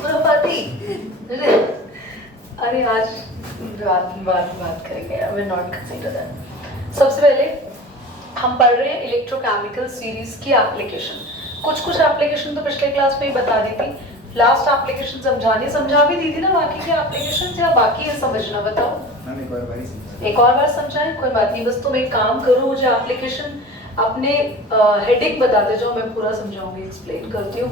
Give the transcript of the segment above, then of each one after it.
खुरापाती। अरे आज बात करेंगे, I will not consider that. सबसे पहले हम पढ़ रहे हैं इलेक्ट्रोकेमिकल सीरीज की एप्लीकेशन। कुछ एप्लीकेशन तो पिछले क्लास में ही बता दी थी। लास्ट एप्लीकेशन समझा भी दी थी ना बाकी के एप्लीकेशन, या बाकी है समझना? बताओ। एक और बार समझाएं, कोई बात नहीं, बस तुम एक काम करो, मुझे एप्लीकेशन अपने हेडिंग बता दे जो मैं पूरा समझाऊंगी, एक्सप्लेन करती हूँ।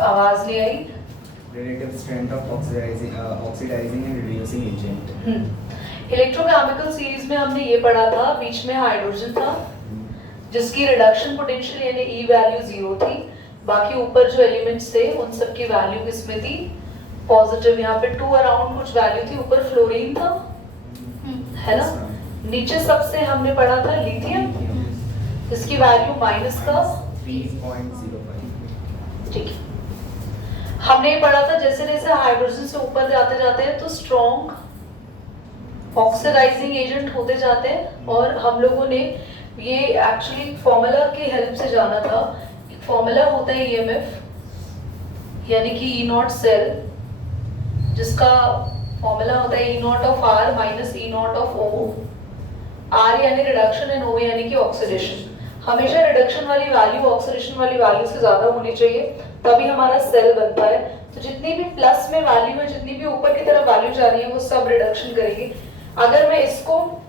आवाज नहीं आई। Relative strength of oxidizing and reducing agent. Electrochemical series में हमने ये पढ़ा था, बीच में हाइड्रोजन था जिसकी रिडक्शन पोटेंशियल यानी ई वैल्यू 0 थी। बाकी ऊपर जो एलिमेंट्स थे उन सब की वैल्यू किसमें थी? पॉजिटिव। यहाँ पे 2 अराउंड कुछ वैल्यू थी, ऊपर फ्लोरीन था, है ना। नीचे सबसे हमने पढ़ा था लिथियम, जिसकी वैल्यू माइनस का 3.05। ठीक है। हमने ये पढ़ा था जैसे जैसे हाइड्रोजन से ऊपर जाते जाते हैं तो स्ट्रॉन्ग ऑक्सीडाइजिंग एजेंट होते जाते हैं, और हम लोगों ने ये एक्चुअली फॉर्मूला की हेल्प से जाना था। एक फॉर्मूला होता है ईएमएफ यानी कि ई नॉट सेल, जिसका फॉर्मूला होता है E naught of R minus E naught of O. R यानी रिडक्शन एंड ओ यानी कि ऑक्सीडेशन। हमेशा रिडक्शन वाली वैल्यू ऑक्सीडेशन वाली वैल्यू से ज्यादा होनी चाहिए, तभी हमारा सेल बनता है। तो जितनी भी प्लस में वैल्यू है, जितनी भी ऊपर की तरफ वैल्यू जा रही है, वो सब रिडक्शन करेगी। अगर मैं इसको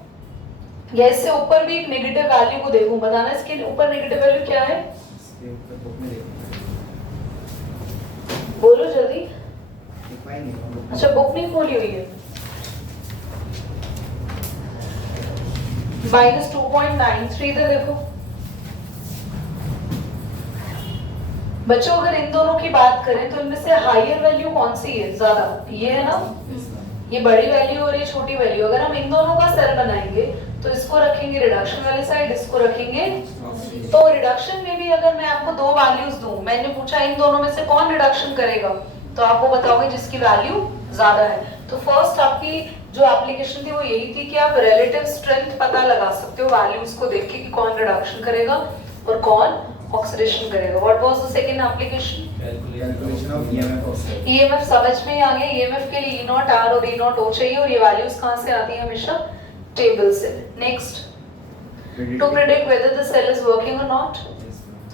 या इससे ऊपर भी एक नेगेटिव वैल्यू को देखूं, बताना इसके ऊपर नेगेटिव वैल्यू क्या है? बोलो जल्दी। अच्छा, बुक नहीं खोली हुई है। -2.93 इधर देखो बच्चों। अगर इन दोनों की बात करें तो इनमें से हायर वैल्यू कौन सी है ज्यादा? ये है ना, ये बड़ी वैल्यू और ये छोटी वैल्यू। अगर हम इन दोनों का सेल बनाएंगे तो इसको रखेंगे रिडक्शन वाली साइड, इसको रखेंगे। तो रिडक्शन में भी अगर मैं आपको दो वैल्यूज दूं, मैंने पूछा इन दोनों में से कौन रिडक्शन करेगा, तो आप वो बताओगे जिसकी वैल्यू ज्यादा है। तो फर्स्ट आपकी जो एप्लीकेशन थी वो यही थी कि आप रिलेटिव स्ट्रेंथ पता लगा सकते हो वैल्यूज को देख के कि कौन रिडक्शन करेगा और कौन ऑक्सीडेशन करेगा। What was the second application? Calculation of EMF. EMF समझ में आ गया। ईएमएफ के लिए ई नॉट आर और ई नॉट ओ चाहिए, और ये वैल्यूज कहां से आती है? हमेशा टेबल से। Next, to predict whether the cell is working और नॉट।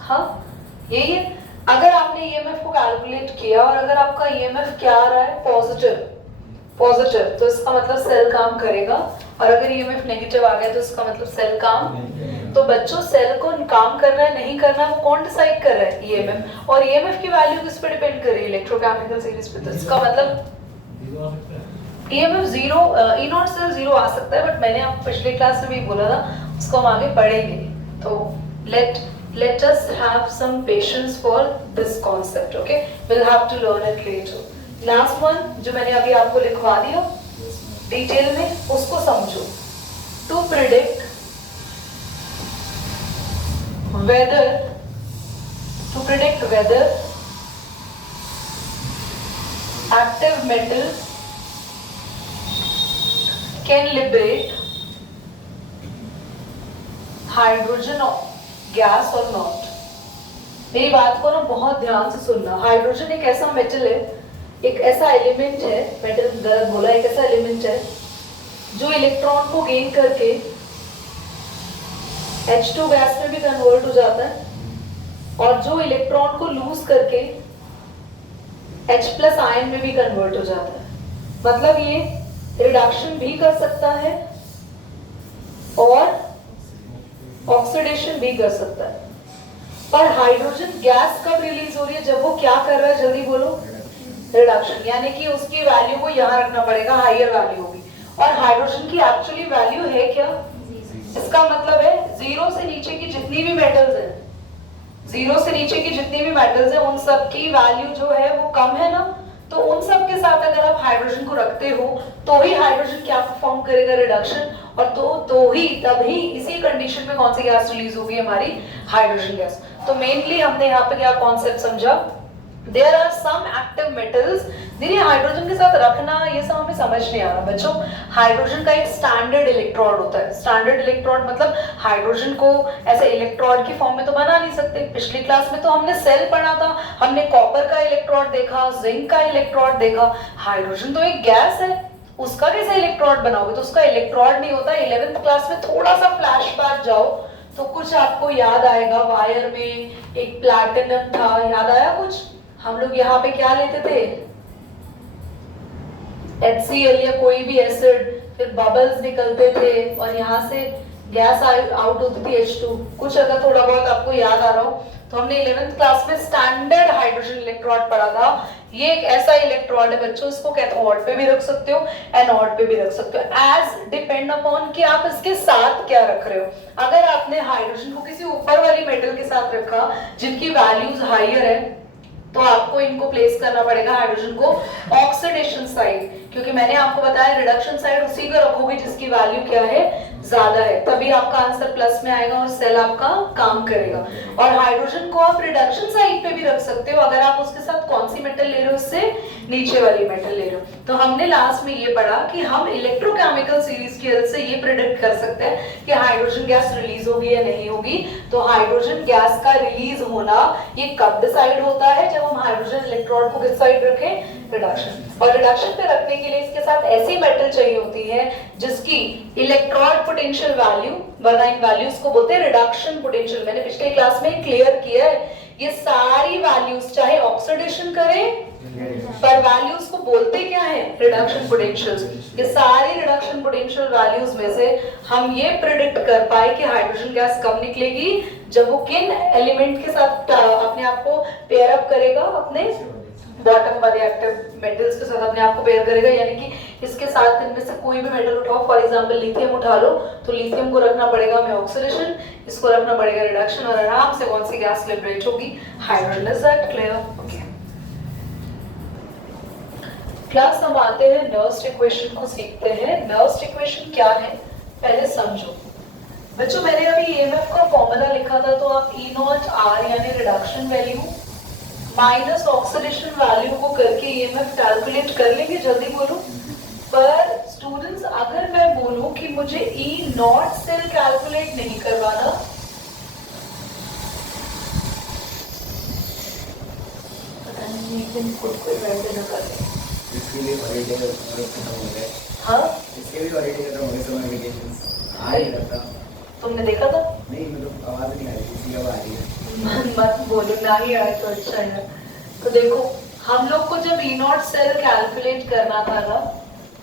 हाँ, यही है। अगर आपने ईएमएफ को कैलकुलेट किया और अगर आपका ईएमएफ क्या आ रहा है? पॉजिटिव, तो इसका मतलब सेल काम करेगा। और अगर ईएमएफ नेगेटिव आ गया तो इसका मतलब सेल काम। तो बच्चों, सेल को काम करना है नहीं करना वो कौन डिसाइड कर रहा है? ईएमएफ। और ईएमएफ की वैल्यू किस पे डिपेंड कर रही है? इलेक्ट्रोकेमिकल सीरीज पे। तो इसका मतलब ईएमएफ 0, ई नॉट सेल 0 आ सकता है, बट मैंने आपको पिछले क्लास में भी बोला था, उसको हम आगे पढ़ेंगे। तो let us have some patience for this concept, okay? We'll have to learn it later. Last one जो मैंने अभी आपको लिखवा दिया डिटेल में, उसको समझो। To predict whether active metal can liberate hydrogen gas और नॉट। मेरी बात को ना बहुत ध्यान से सुनना। हाइड्रोजन एक ऐसा मेटल है, एक ऐसा एलिमेंट है, मेटल गलत बोला, एक ऐसा एलिमेंट है जो इलेक्ट्रॉन को गेन करके H2 गैस में भी कन्वर्ट हो जाता है, और जो इलेक्ट्रॉन को लूज करके H+ आयन में भी कन्वर्ट हो जाता है। मतलब ये रिडक्शन भी कर सकता है और ऑक्सीडेशन भी कर सकता है। पर हाइड्रोजन गैस कब रिलीज हो रही है? जब वो क्या कर रहा है? जल्दी बोलो। रिडक्शन, यानी कि उसकी वैल्यू को यहाँ रखना पड़ेगा, हायर वैल्यू होगी। और हाइड्रोजन की एक्चुअली वैल्यू है क्या? इसका मतलब है 0 से नीचे की जितनी भी मेटल्स हैं, 0 से नीचे की जितनी भी मेटल्स हैं, उन सब की वैल्यू जो है वो कम है ना। तो उन सब के साथ अगर आप हाइड्रोजन को रखते हो तो ही हाइड्रोजन क्या परफॉर्म करेगा? रिडक्शन। और तभी इसी कंडीशन में कौन सी गैस रिलीज होगी? हमारी हाइड्रोजन गैस। तो मेनली हमने यहाँ पे क्या कॉन्सेप्ट समझा? There are some active metals जिन्हें हाइड्रोजन के साथ रखना ये सब हमें समझ नहीं आ रहा बच्चों। हाइड्रोजन का एक स्टैंडर्ड इलेक्ट्रोड होता है। स्टैंडर्ड इलेक्ट्रोड मतलब हाइड्रोजन को ऐसे इलेक्ट्रोड की फॉर्म में तो बना नहीं सकते। पिछली क्लास में तो हमने सेल पढ़ा था, हमने कॉपर का इलेक्ट्रोड देखा, जिंक का इलेक्ट्रोड देखा। हाइड्रोजन तो एक गैस है, उसका कैसे इलेक्ट्रोड बनाओगे? तो उसका इलेक्ट्रोड नहीं होता। 11th क्लास में थोड़ा सा फ्लैशबैक जाओ तो कुछ आपको याद आएगा। वायर में एक प्लैटिनम था, याद आया कुछ? हम लोग यहाँ पे क्या लेते थे? HCl या कोई भी एसिड, फिर बबल्स निकलते थे और यहाँ से गैस आउट होती थी H2। कुछ अगर थोड़ा बहुत आपको याद आ रहा हो तो हमने 11th क्लास में स्टैंडर्ड हाइड्रोजन इलेक्ट्रोड पढ़ा था। ये एक ऐसा इलेक्ट्रोड है बच्चों, इसको कैथोड पे भी रख सकते हो, एनोड पे भी रख सकते हो, एज डिपेंड अपॉन कि आप इसके साथ क्या रख रहे हो। अगर आपने हाइड्रोजन को किसी ऊपर वाली मेटल के साथ रखा जिनकी वैल्यूज हायर है तो आपको इनको प्लेस करना पड़ेगा हाइड्रोजन को ऑक्सीडेशन साइड, क्योंकि मैंने आपको बताया रिडक्शन साइड उसी को रखोगे जिसकी वैल्यू क्या है, ज्यादा है, तभी आपका आंसर प्लस में आएगा और सेल आपका काम करेगा। और हाइड्रोजन को आप रिडक्शन साइड पे भी रख सकते हो अगर आप उसके साथ कौन सी मेटल ले रहे हो, उससे नीचे वाली मेटल ले रहे हो। तो हमने लास्ट में ये पढ़ा कि हम इलेक्ट्रोकेमिकल सीरीज की हेल्प से ये प्रेडिक्ट कर सकते हैं कि हाइड्रोजन गैस रिलीज होगी या नहीं होगी। तो हाइड्रोजन गैस का रिलीज होना ये कब डिसाइड होता है? जब हम हाइड्रोजन इलेक्ट्रोड को किस साइड रखें, रिडक्शन। और रिडक्शन पे रखने के लिए इसके साथ ऐसी मेटल चाहिए होती है जिसकी इलेक्ट्रॉन पोटेंशियल वैल्यू, वरना इन वैल्यूज को बोलते हैं रिडक्शन पोटेंशियल। मैंने पिछले क्लास में क्लियर किया है ये सारी वैल्यूज चाहे ऑक्सीडेशन करें पर वैल्यूज को बोलते क्या है, रिडक्शन पोटेंशियल्स। ये सारी रिडक्शन पोटेंशियल वैल्यूज में से हम ये प्रेडिक्ट कर पाए कि हाइड्रोजन गैस कब निकलेगी, जब वो किन एलिमेंट के साथ अपने आप को पेयर अप करेगा, अपने बॉटम वाले एक्टिव मेटल्स के साथ अपने आप को पेयर करेगा। यानी कि इसके साथ इनमें से कोई भी मेटल उठाओ, फॉर एग्जांपल लिथियम उठा लो, तो लिथियम को रखना पड़ेगा हमें ऑक्सीडेशन, इसको रखना पड़ेगा रिडक्शन, और आराम से कौन सी गैस लिबरेट होगी, hydrogen. Is that clear? Okay class हम आते हैं नर्स्ट इक्वेशन को सीखते हैं। नर्स्ट इक्वेशन क्या है पहले समझो बच्चों। मैंने अभी ईएमएफ का फॉर्मूला लिखा था, तो आप E नॉट R यानी reduction value minus oxidation value को करके ईएमएफ कैलकुलेट कर लेंगे। जल्दी बोलो। पर स्टूडेंट्स अगर मैं बोलूं कि मुझे E नॉट सेल कैलकुलेट नहीं करवाना, पता नहीं एक दिन खुद को वैसे न कर इसके लिए हॉलिडे खत्म हो गए। हाँ इसके भी हॉलिडे खत्म हो गए, समर वेकेशंस आ ही रहा था। तुमने देखा था? नहीं मतलब आवाज नहीं आ रही, किसी का आ रही है। मत बोलो ना ही आए तो अच्छा है। तो देखो हम लोग को जब E नॉट सेल कैलकुलेट करना था ना,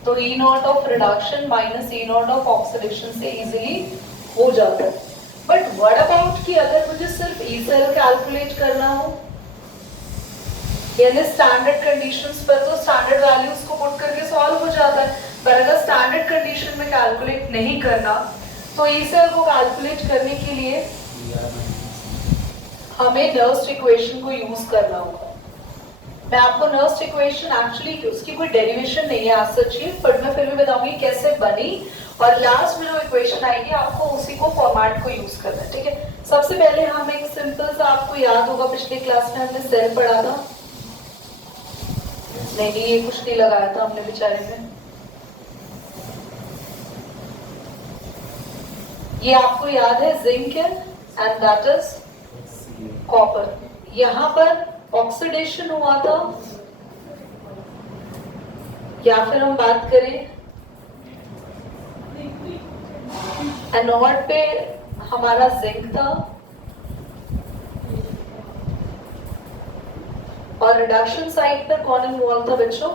तो E not of reduction minus E not of oxidation से इजीली हो जाता है। बट व्हाट अबाउट कि अगर मुझे सिर्फ E सेल कैलकुलेट करना हो, यानी स्टैंडर्ड कंडीशंस पर, तो स्टैंडर्ड वैल्यूज को पुट करके सॉल्व हो जाता है। पर अगर स्टैंडर्ड कंडीशन में कैलकुलेट नहीं करना तो E सेल को कैलकुलेट करने के लिए हमें नर्स्ट इक्वेशन को यूज करना होगा। मैं आपको नर्स्ट इक्वेशन एक्चुअली उसकी कोई डेरिवेशन नहीं है आज सच ही, बट मैं फिर भी बताऊंगी कैसे बनी, और लास्ट में जो इक्वेशन आएगी आपको उसी को फॉर्मेट को यूज करना है। ठीक है, सबसे पहले हम एक सिंपल सा, आपको याद होगा पिछली क्लास में हमने सेल पढ़ा था, नहीं ये कुछ नहीं लगाया था हमने बेचारे में, ये आपको याद है जिंक है एंड दैट इज कॉपर। यहाँ पर ऑक्सीडेशन हुआ था, या फिर हम बात करें एनोड पे हमारा जिंक था, और रिडक्शन साइड पर कौन इन्वॉल्व था बच्चों?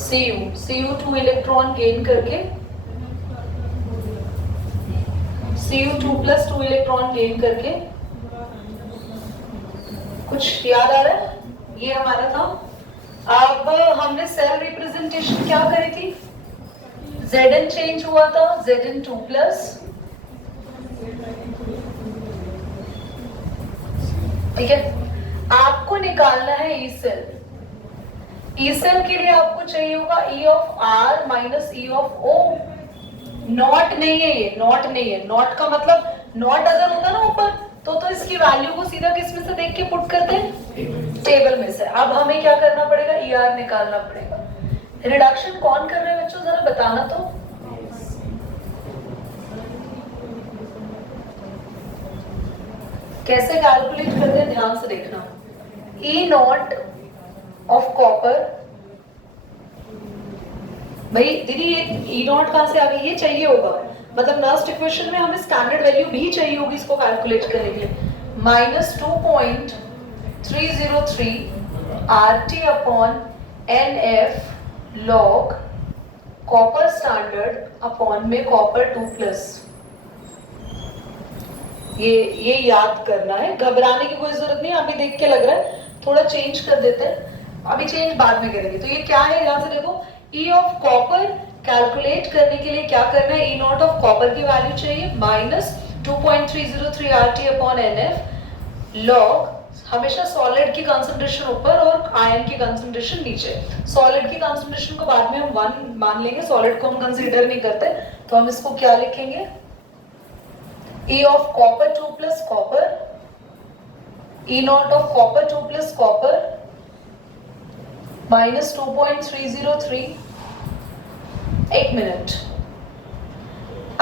Cu 2 इलेक्ट्रॉन गेन करके, Cu2 प्लस 2 इलेक्ट्रॉन गेन करके, कुछ याद आ रहा है? ये हमारा था। अब हमने सेल रिप्रेजेंटेशन क्या करी थी? Zn चेंज हुआ था, Zn2 प्लस, ठीक है। आपको निकालना है ई सेल। ई सेल के लिए आपको चाहिए होगा E of R minus E of O। Not नहीं है, ये नॉट नहीं है। नॉट का मतलब नॉट अगर होता ना ऊपर तो इसकी की वैल्यू को सीधा किस में से देख के पुट करते हैं, टेबल में से। अब हमें क्या करना पड़ेगा, ER निकालना पड़ेगा। रिडक्शन कौन कर रहे हैं बच्चों, जरा बताना तो। कैसे कैलकुलेट करते हैं ध्यान से देखना। E नॉट ऑफ कॉपर, भाई दीदी ये E नॉट कहां से आ गई, ये चाहिए होगा, मतलब लास्ट इक्वेशन में हमें स्टैंडर्ड वैल्यू भी चाहिए होगी इसको कैलकुलेट करने के लिए। -2.303 RT upon NF log copper standard upon में कॉपर 2+। ये याद करना है, घबराने की कोई जरूरत नहीं। अभी देख के लग रहा है थोड़ा चेंज कर देते हैं, अभी चेंज बाद में करेंगे। तो ये क्या है, यहाँ से देखो, E ऑफ कॉपर कैलकुलेट करने के लिए क्या करना है, E नॉट ऑफ कॉपर की वैल्यू चाहिए -2.303 RT अपॉन NF लॉग, हमेशा सॉलिड की कंसंट्रेशन ऊपर और आयन की कंसंट्रेशन नीचे। सॉलिड की कंसंट्रेशन को बाद में हम 1 मान लेंगे, सॉलिड को हम कंसीडर नहीं करते, तो हम इसको क्या लिखेंगे, E of copper 2+ copper, E naught of copper 2+ copper -2.303। एक मिनट,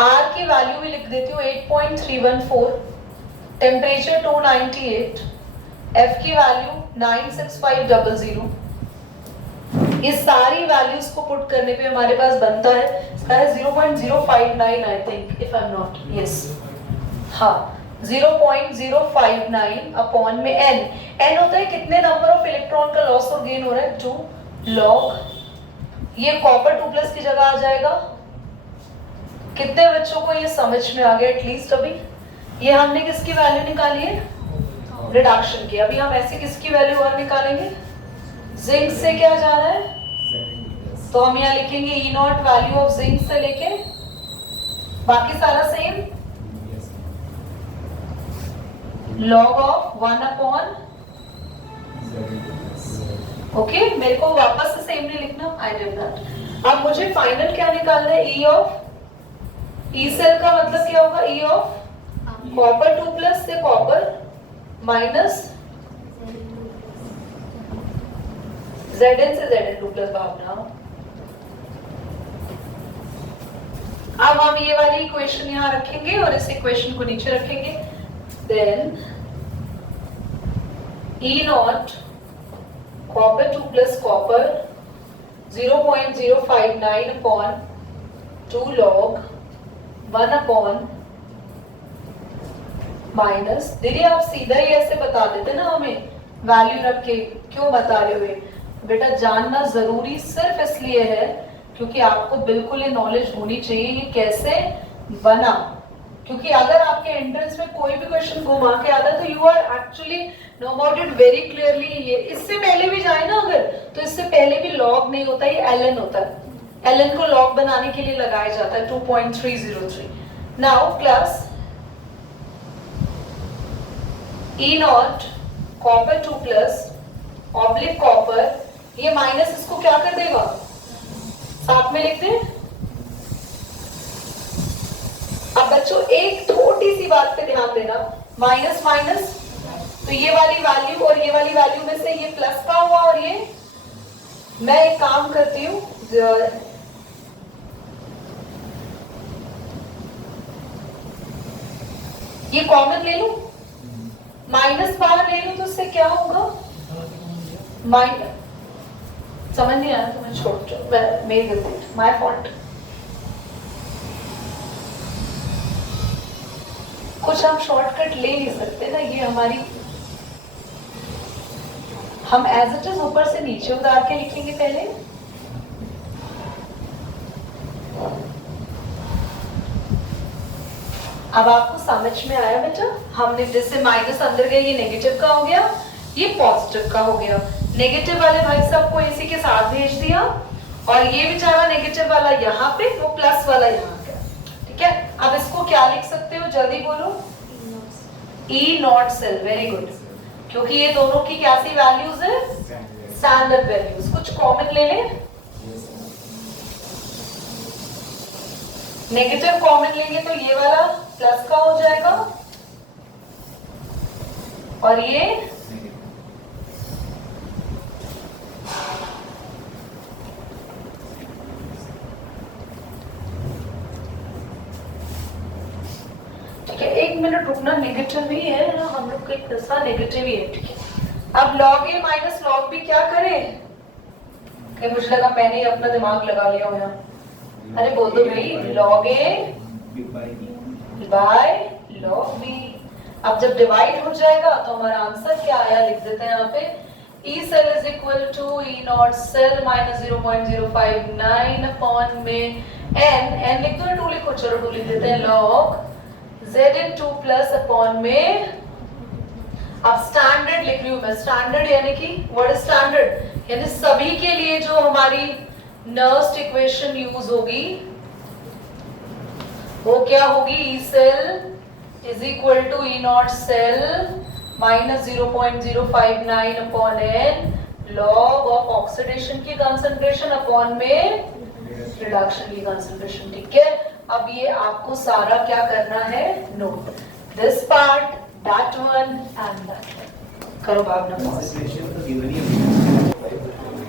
R की वैल्यू भी लिख देती हूँ 8.314, टेम्परेचर 298, F की वैल्यू 96500। ये सारी वैल्यूज को पुट करने पे हमारे पास बनता है, इसका है 0.059 I think, if I am not, yes हाँ 0.059 अपॉन में n होता है कितने नंबर ऑफ इलेक्ट्रॉन का लॉस और गेन हो रहा है, 2 लॉग, ये कॉपर 2+ की जगह आ जाएगा। कितने बच्चों को ये समझ में आ गया एटलीस्ट अभी। ये हमने किसकी वैल्यू निकाली है, रिडक्शन की। अभी हम ऐसे किसकी वैल्यू और निकालेंगे, जिंक से क्या जा रहा है, तो हम यहाँ लिखेंगे E not value of zinc से लेके बाकी सारा same, log of 1 upon, okay, मेरे को वापस से सेम नहीं लिखना, आई डिड दैट। अब मुझे फाइनल क्या निकालना है, E ऑफ, E सेल का मतलब क्या होगा, E ऑफ कॉपर 2+ से कॉपर माइनस Zn से Zn2+ भावना। अब हम ये वाली इक्वेशन यहाँ रखेंगे और इस इक्वेशन को नीचे रखेंगे। Then E naught copper 2+ copper 0.059 upon 2 log 1 upon minus, दीदी आप सीधा ही ऐसे बता देते ना हमें वैल्यू रख के, क्यों बता रहे हुए बेटा, जानना जरूरी सिर्फ इसलिए है क्योंकि आपको बिल्कुल ये नॉलेज होनी चाहिए ये कैसे बना। क्योंकि अगर आपके एंट्रेंस में कोई भी क्वेश्चन घुमा के आता है तो you are actually know about it very clearly. ये इससे पहले भी जाए ना अगर, तो इससे पहले भी लॉग नहीं होता, ये एलएन होता है। एलएन को लॉग बनाने के लिए लगाया जाता है 2.303। Now plus E not copper 2+ oblique copper, ये माइनस इसको क्या कर देगा, साथ में लिख दे। अब बच्चों एक छोटी सी बात पे ध्यान देना, माइनस माइनस, तो ये वाली वैल्यू और ये वाली वैल्यू में से ये प्लस का हुआ, और ये मैं एक काम करती हूँ, ये कॉमन ले लूं, माइनस बाहर ले लूं तो उससे क्या होगा, माइनस, समझ नहीं आया तो मैं छोड़, मेरी गलती, माय फॉल्ट। कुछ हम शॉर्टकट ले नहीं सकते ना, ये हमारी, हम एज इट इज ऊपर से नीचे उतार के लिखेंगे पहले। अब आपको समझ में आया बेटा, हमने जैसे माइनस अंदर गया, ये नेगेटिव का हो गया, ये पॉजिटिव का हो गया। नेगेटिव वाले भाई साहब को इसी के साथ भेज दिया, और ये बेचारा नेगेटिव वाला यहाँ पे, वो प्लस वाला यहाँ गया। ठीक है, अब इसको क्या लिख सकते हो, जल्दी बोलो, E not cell, very good, क्योंकि ये दोनों की क्या सी वैल्यूज है, स्टैंडर्ड वैल्यूज। कुछ कॉमन ले लें, नेगेटिव कॉमन लेंगे तो ये वाला प्लस का हो जाएगा, और ये ठीक है, 1 मिनट रुकना। नेगेटिव ही है ना, हम लोग का एक दशा नेगेटिव ही है, ठीक है। अब log a minus log b क्या करें? कि मुझे लगा मैंने ही अपना दिमाग लगा लिया हो यहाँ। अरे बोल दो भाई, log a by log b। अब जब डिवाइड हो जाएगा तो हमारा आंसर क्या आया, लिख देते हैं यहाँ पे। E cell is equal to E naught cell minus 0.059 upon में n लिख दो, 2 लिखो, चलो 2 लिख देते हैं, log z in 2 plus upon में, अब स्टैंडर्ड लिख रही हूं मैं। स्टैंडर्ड यानी कि व्हाट इज स्टैंडर्ड, यानी सभी के लिए जो हमारी नर्स्ट इक्वेशन यूज होगी वो क्या होगी, E cell is equal to E not cell minus 0.059 upon n log of oxidation की कंसंट्रेशन अपॉन में रिडक्शन की कंसंट्रेशन, ठीक है। अब ये आपको सारा क्या करना है, note this part, that one and that one. करो बाब नंबर।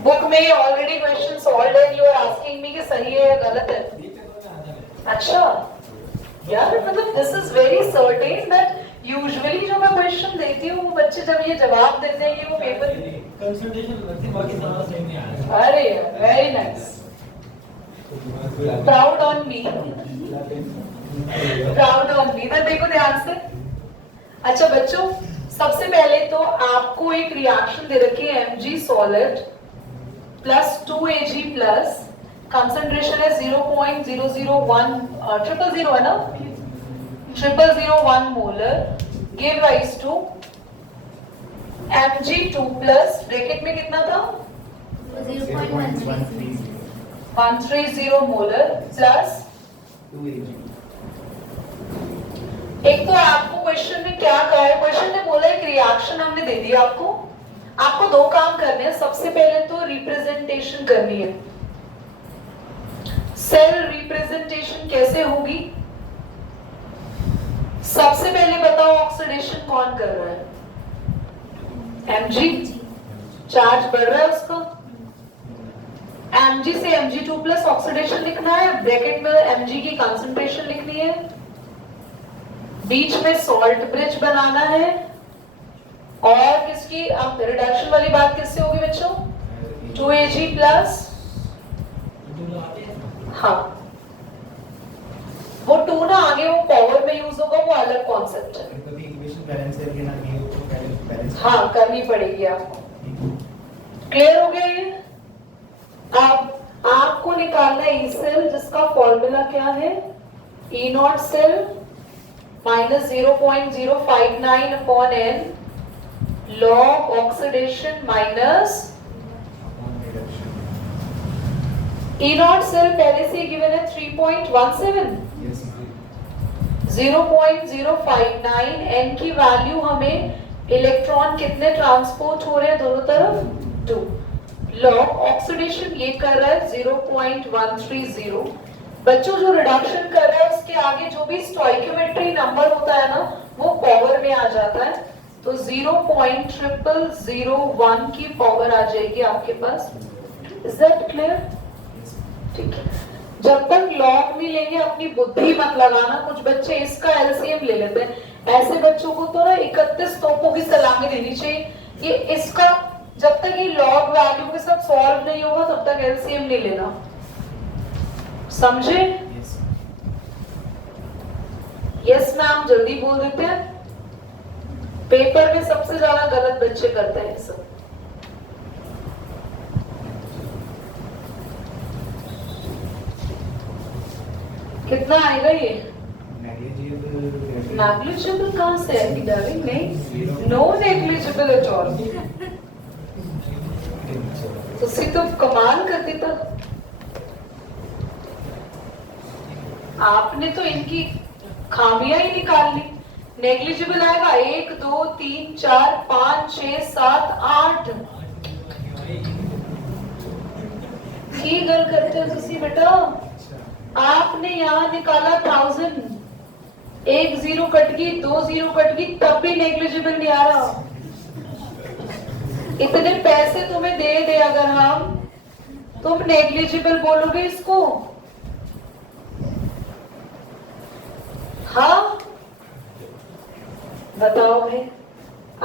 बुक में ऑलरेडी क्वेश्चन सॉल्व्ड है, यू आर आस्किंग मी कि सही है या गलत है। अच्छा यार, मतलब this is very certain that usually जो मैं क्वेश्चन देती हूँ वो बच्चे जब ये जवाब देते हैं कि वो पेपर कंसंट्रेशन लगती बाकी सारा सेम ही आया। अरे very nice, proud on me, proud on me. तो देखो ध्यान से। अच्छा बच्चों, सबसे पहले तो आपको एक रिएक्शन दे रखी है Mg solid plus 2Ag plus, concentration है 0.001 000 है ना, 0001 molar, give rise to Mg2 plus, bracket में कितना था 130 मोलर प्लस 2Ag। एक तो आपको क्वेश्चन में क्या कहा है, क्वेश्चन ने बोला एक रिएक्शन हमने दे दी आपको दो काम करने हैं। सबसे पहले तो रिप्रेजेंटेशन करनी है। सेल रिप्रेजेंटेशन कैसे होगी, सबसे पहले बताओ ऑक्सीडेशन कौन कर रहा है, Mg, चार्ज बढ़ रहा है उसका, Mg से Mg2 प्लस ऑक्सीडेशन लिखना है, ब्रैकेट में Mg की कंसंट्रेशन लिखनी है, बीच में सॉल्ट ब्रिज बनाना है, और किसकी, अब रिडक्शन वाली बात किससे होगी बच्चों, 2Ag प्लस, हाँ वो 2 ना आगे वो पावर में यूज होगा, वो अलग कॉन्सेप्ट है, हाँ करनी पड़ेगी आपको। क्लियर हो गया ये। अब आपको निकालना है ई सेल, जिसका फॉर्मूला क्या है, E not cell minus 0.059 upon n log oxidation minus E not cell पहले से गिवन है 3.17, 0.059 एन की वैल्यू हमें, इलेक्ट्रॉन कितने ट्रांसपोर्ट हो रहे हैं दोनों तरफ, 2, लॉग ऑक्सीडेशन ये कर रहा है 0.130। बच्चों जो रिडक्शन कर रहा है उसके आगे जो भी स्टोइकियोमेट्री नंबर होता है ना वो पावर में आ जाता है, तो 0.0001 की पावर आ जाएगी आपके पास। इज दैट क्लियर, ठीक है। जब तक लॉग नहीं लेंगे अपनी बुद्धि मत लगाना, कुछ बच्चे इसका एलसीएम ले लेते हैं, ऐसे बच्चों को तो ना 31 तोपों की सलामी देनी चाहिए। ये इसका जब तक ये लॉग वैल्यू के साथ सॉल्व नहीं होगा तब तक एलसीएम नहीं लेना, समझे? यस मैम, जल्दी बोल देते हैं, पेपर में सबसे ज्यादा गलत बच्चे करते हैं सब। कितना आएगा ये, नेग्लिजिबल कहां से है डार्लिंग, नहीं, नो नेग्लिजिबल एट ऑल। तुसी तो कमाल करती था, आपने तो इनकी खामियां ही निकाल ली। नेग्लिजिबल आएगा 1 2 3 4 5 6 7 8 की गल करते हो तुसी बेटा, आपने यहाँ निकाला 1000, एक जीरो कट गई, दो जीरो कट गई, तब भी नेग्लिजिबल नहीं आ रहा। इतने पैसे तुम्हें दे दे अगर हम, तुम नेग्लिजिबल बोलोगे इसको? हाँ बताओ भाई।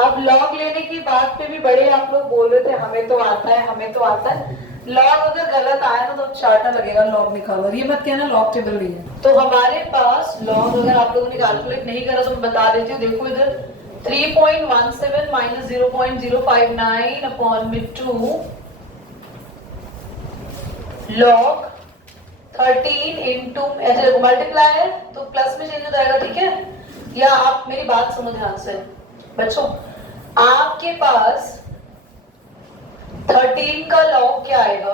अब लॉग लेने की बात पे भी बड़े आप लोग बोल रहे थे हमें तो आता है, हमें तो आता है। लॉग अगर गलत आया ना तो चार्टा लगेगा लॉग निकालो, ये मत कहना लॉग टेबल नहीं है। तो हमारे पास लॉग अगर आप लोगों ने कैलकुलेट नहीं करा तो मैं बता देती हूँ। देखो इधर 3.17 माइनस 0.059 अपॉन में 2 लॉग 13 इंटू, ऐसे देखो मल्टीप्लायर तो प्लस में चेंज हो जाएगा, ठीक है? या आप मेरी बात समझ ध्यान से बच्चों, आपके पास 13 का लॉग क्या आएगा?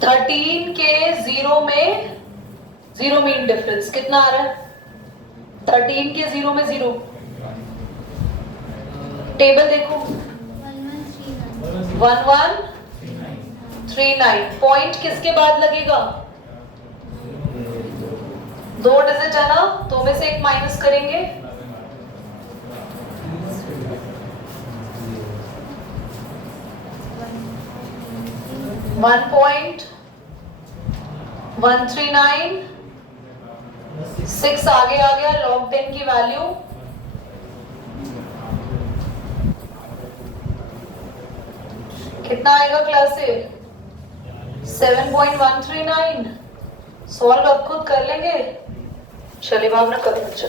13 के जीरो में, जीरो मीन डिफरेंस कितना आ रहा है? 13 के जीरो में जीरो, टेबल देखो 1139। पॉइंट किसके बाद लगेगा? दो डिजिट है ना, तो में से एक माइनस करेंगे, वन पॉइंट 139, 6 आगे आ गया, लॉग 10 की वैल्यू कितना आएगा क्लास से? 7.139। सॉल्व अब खुद कर लेंगे। चलिए भावना करो बच्चों।